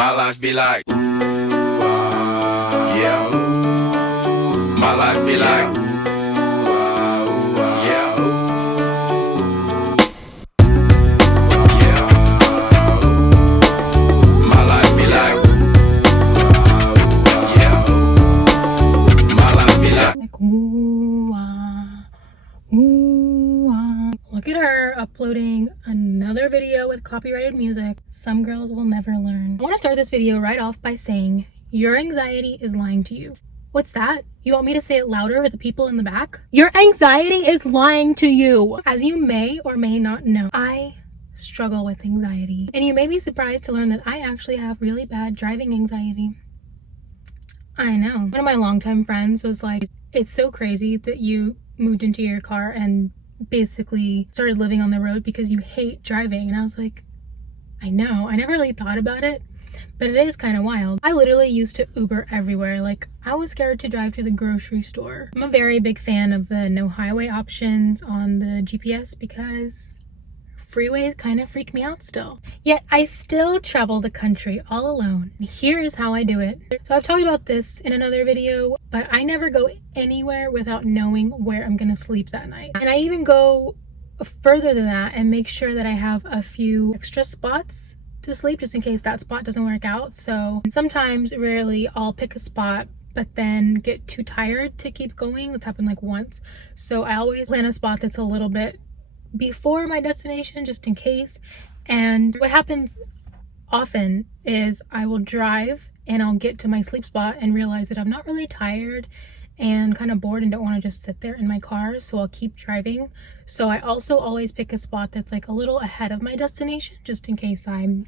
My life be like, ooh, yeah, ooh. My life be like, ooh, yeah, ooh. Yeah, ooh. My life be like, yeah, ooh. My life be like, Look at her uploading another video with copyrighted music. Some girls will never learn. I want to start this video right off by saying your anxiety is lying to you. What's that? You want me to say it louder with the people in the back? Your anxiety is lying to you. As you may or may not know, I struggle with anxiety. And you may be surprised to learn that I actually have really bad driving anxiety. I know. One of my longtime friends was like, it's so crazy that you moved into your car and basically started living on the road because you hate driving. And I was like, I know. I never really thought about it, but it is kind of wild. I literally used to Uber everywhere. Like, I was scared to drive to the grocery store. I'm a very big fan of the no highway options on the GPS because freeways kind of freak me out still. Yet I still travel the country all alone. Here is how I do it. So I've talked about this in another video, but I never go anywhere without knowing where I'm gonna sleep that night. And I even go further than that and make sure that I have a few extra spots to sleep just in case that spot doesn't work out. So sometimes, rarely, I'll pick a spot but then get too tired to keep going. That's happened like once. So I always plan a spot that's a little bit before my destination just in case. And what happens often is I will drive and I'll get to my sleep spot and realize that I'm not really tired and kind of bored and don't want to just sit there in my car, so I'll keep driving. So I also always pick a spot that's like a little ahead of my destination just in case I'm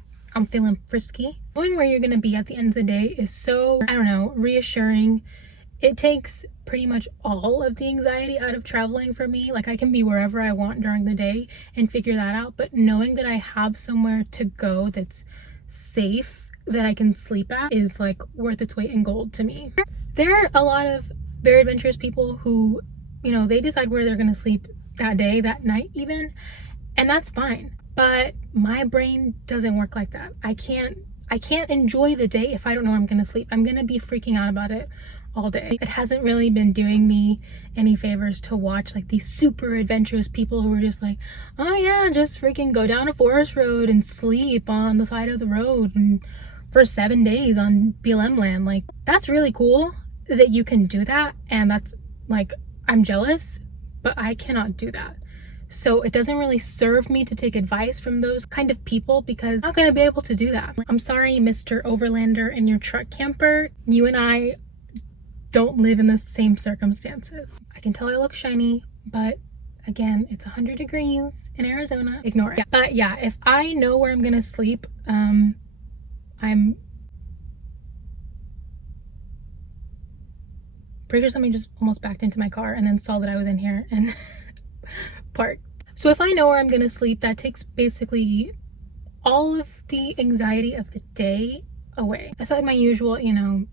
feeling frisky. Knowing where you're going to be at the end of the day is so, I don't know, reassuring. It takes pretty much all of the anxiety out of traveling for me. Like, I can be wherever I want during the day and figure that out, but knowing that I have somewhere to go that's safe, that I can sleep at, is like worth its weight in gold to me. There are a lot of very adventurous people who, you know, they decide where they're gonna sleep that day, that night even, and that's fine. But my brain doesn't work like that. I can't enjoy the day if I don't know where I'm gonna sleep. I'm gonna be freaking out about it all day. It hasn't really been doing me any favors to watch like these super adventurous people who are just like, oh yeah, just freaking go down a forest road and sleep on the side of the road and for 7 days on BLM land. Like, that's really cool that you can do that, and that's like, I'm jealous, but I cannot do that. So it doesn't really serve me to take advice from those kind of people because I'm not going to be able to do that. I'm sorry, Mr. Overlander and your truck camper. You and I don't live in the same circumstances. I can tell I look shiny, but again, it's 100 degrees in Arizona. Ignore it. Yeah. But yeah, if I know where I'm going to sleep, I'm pretty sure somebody just almost backed into my car and then saw that I was in here and parked. So if I know where I'm gonna sleep, that takes basically all of the anxiety of the day away. Aside my usual, you know,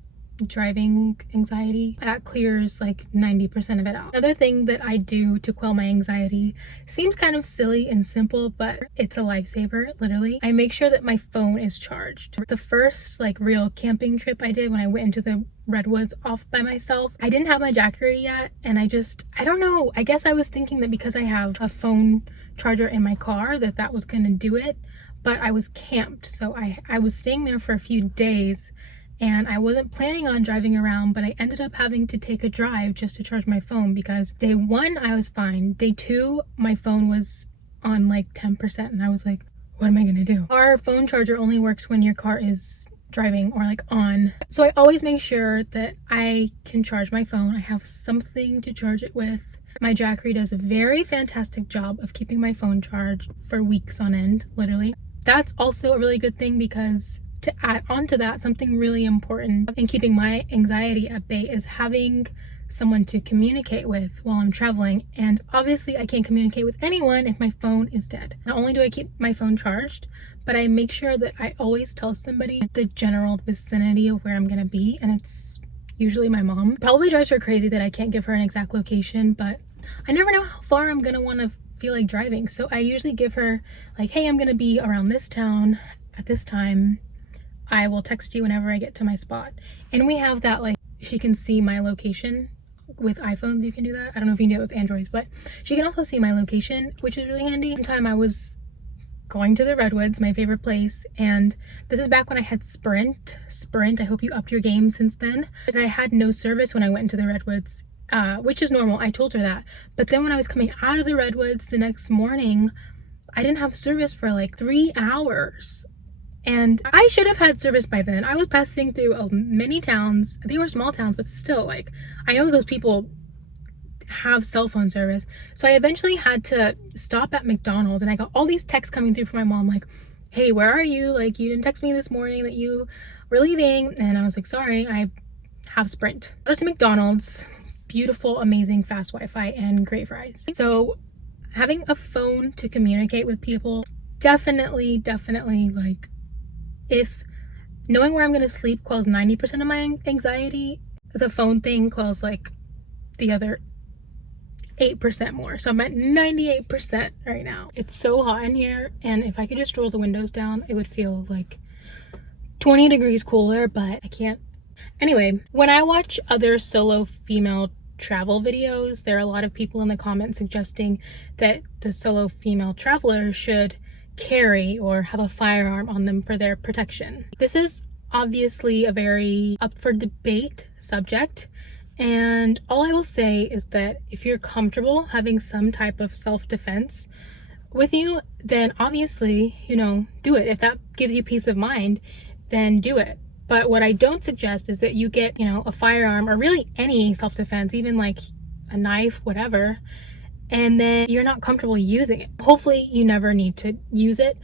driving anxiety, that clears like 90% of it out. Another thing that I do to quell my anxiety seems kind of silly and simple, but it's a lifesaver, literally. I make sure that my phone is charged. The first like real camping trip I did when I went into the redwoods off by myself, I didn't have my Jackery yet, and I don't know, I guess I was thinking that because I have a phone charger in my car that was gonna do it, but I was camped, so I was staying there for a few days and I wasn't planning on driving around, but I ended up having to take a drive just to charge my phone because day 1 I was fine. Day 2 my phone was on like 10% and I was like, what am I gonna do? Our phone charger only works when your car is driving or like on. So I always make sure that I can charge my phone. I have something to charge it with. My Jackery does a very fantastic job of keeping my phone charged for weeks on end, literally. That's also a really good thing because to add on to that, something really important in keeping my anxiety at bay is having someone to communicate with while I'm traveling. And obviously I can't communicate with anyone if my phone is dead. Not only do I keep my phone charged, but I make sure that I always tell somebody the general vicinity of where I'm gonna be, and it's usually my mom. Probably drives her crazy that I can't give her an exact location, but I never know how far I'm gonna want to feel like driving. So I usually give her like, hey, I'm gonna be around this town at this time. I will text you whenever I get to my spot. And we have that, like, she can see my location. With iPhones you can do that. I don't know if you can do it with Androids, but she can also see my location, which is really handy. One time I was going to the Redwoods, my favorite place, and this is back when I had Sprint. I hope you upped your game since then. And I had no service when I went into the Redwoods, which is normal. I told her that. But then when I was coming out of the Redwoods the next morning, I didn't have service for like 3 hours. And I should have had service by then. I was passing through many towns. They were small towns, but still, like, I know those people have cell phone service. So I eventually had to stop at McDonald's, and I got all these texts coming through from my mom, like, hey, where are you? Like, you didn't text me this morning that you were leaving. And I was like, sorry, I have Sprint. I went to McDonald's. Beautiful, amazing, fast Wi-Fi and great fries. So having a phone to communicate with people, definitely, like, if knowing where I'm going to sleep quells 90% of my anxiety, the phone thing quells like the other 8% more. So I'm at 98% right now. It's so hot in here, and if I could just roll the windows down, it would feel like 20 degrees cooler, but I can't. Anyway, when I watch other solo female travel videos, there are a lot of people in the comments suggesting that the solo female traveler should carry or have a firearm on them for their protection. This is obviously a very up for debate subject, and all I will say is that if you're comfortable having some type of self-defense with you, then obviously, you know, do it. If that gives you peace of mind, then do it. But what I don't suggest is that you get, you know, a firearm or really any self-defense, even like a knife, whatever, and then you're not comfortable using it. Hopefully you never need to use it.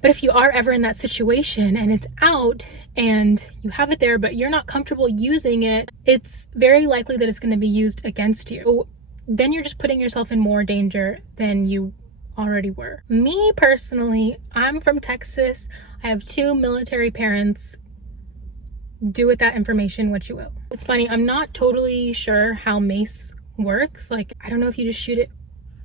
But if you are ever in that situation and it's out and you have it there, but you're not comfortable using it, it's very likely that it's going to be used against you. So then you're just putting yourself in more danger than you already were. Me personally, I'm from Texas. I have 2 military parents. Do with that information what you will. It's funny, I'm not totally sure how mace works. Like, I don't know if you just shoot it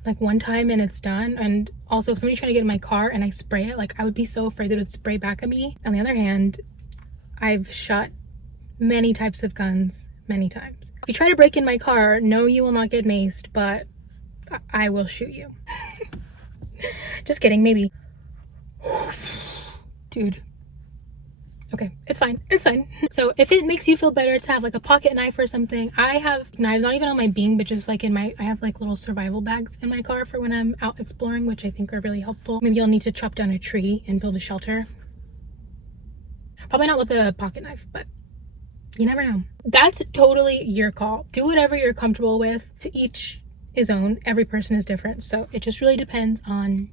like one time and it's done. And also, if somebody's trying to get in my car and I spray it, like, I would be so afraid that it would spray back at me. On the other hand, I've shot many types of guns many times. If you try to break in my car, no, you will not get maced, but I will shoot you. Just kidding, maybe. Dude. Okay, it's fine. So if it makes you feel better to have like a pocket knife or something, I have knives not even on my beam, but just like I have like little survival bags in my car for when I'm out exploring, which I think are really helpful. Maybe I'll need to chop down a tree and build a shelter. Probably not with a pocket knife, but you never know. That's totally your call. Do whatever you're comfortable with. To each his own. Every person is different, so it just really depends on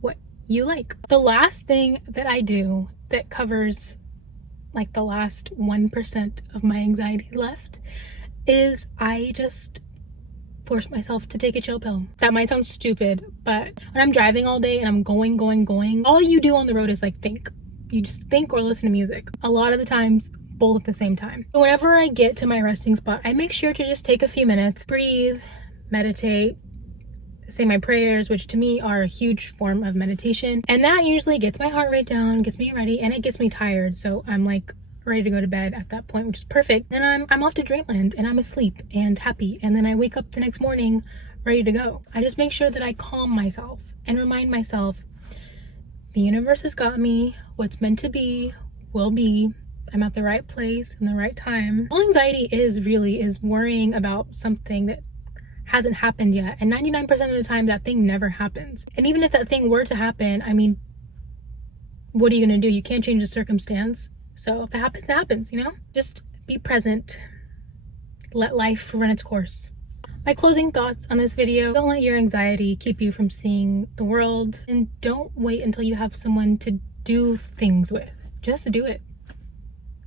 what you like. The last thing that I do that covers like the last 1% of my anxiety left is I just force myself to take a chill pill. That might sound stupid, but when I'm driving all day and I'm going, all you do on the road is like think. You just think or listen to music. A lot of the times, both at the same time. So whenever I get to my resting spot, I make sure to just take a few minutes, breathe, meditate, say my prayers, which to me are a huge form of meditation, and that usually gets my heart rate down, gets me ready, and it gets me tired, so I'm like ready to go to bed at that point, which is perfect. And I'm off to dreamland and I'm asleep and happy, and then I wake up the next morning ready to go. I just make sure that I calm myself and remind myself the universe has got me. What's meant to be will be. I'm at the right place in the right time. All anxiety is worrying about something that hasn't happened yet, and 99% of the time that thing never happens. And even if that thing were to happen, I mean, what are you gonna do? You can't change the circumstance. So if it happens, it happens, you know? Just be present. Let life run its course. My closing thoughts on this video: don't let your anxiety keep you from seeing the world, and don't wait until you have someone to do things with. Just do it.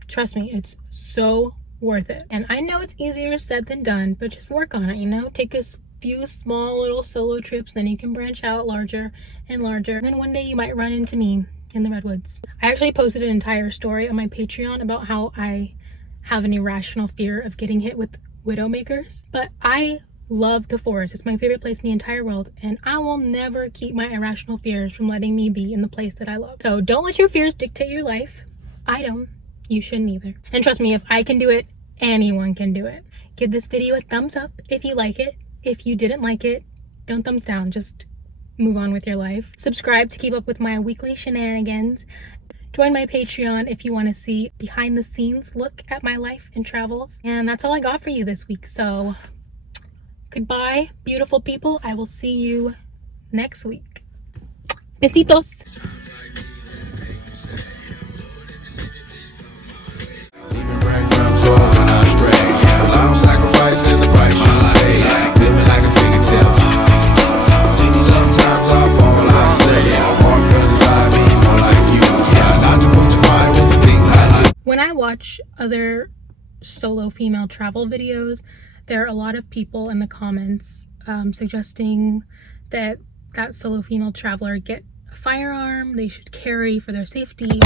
Trust me, it's so worth it. And I know it's easier said than done, but just work on it, you know? Take a few small little solo trips, then you can branch out larger and larger. And then one day you might run into me in the Redwoods. I actually posted an entire story on my Patreon about how I have an irrational fear of getting hit with widowmakers, but I love the forest. It's my favorite place in the entire world, and I will never keep my irrational fears from letting me be in the place that I love. So don't let your fears dictate your life. I don't. You shouldn't either. And trust me, if I can do it, anyone can do it. Give this video a thumbs up if you like it. If you didn't like it, don't thumbs down. Just move on with your life. Subscribe to keep up with my weekly shenanigans. Join my Patreon if you want to see behind the scenes look at my life and travels. And that's all I got for you this week. So goodbye, beautiful people. I will see you next week. Besitos. Leaving breadcrumbs all when I stray. Yeah, well, I'm sacrificing the price you pay. Living like a fairy tale. Sometimes I fall, I stay. Yeah, I want friends, I be more like you. Yeah, not to put your fire with the things I like. When I watch other solo female travel videos, there are a lot of people in the comments suggesting that solo female traveler get a firearm, they should carry for their safety.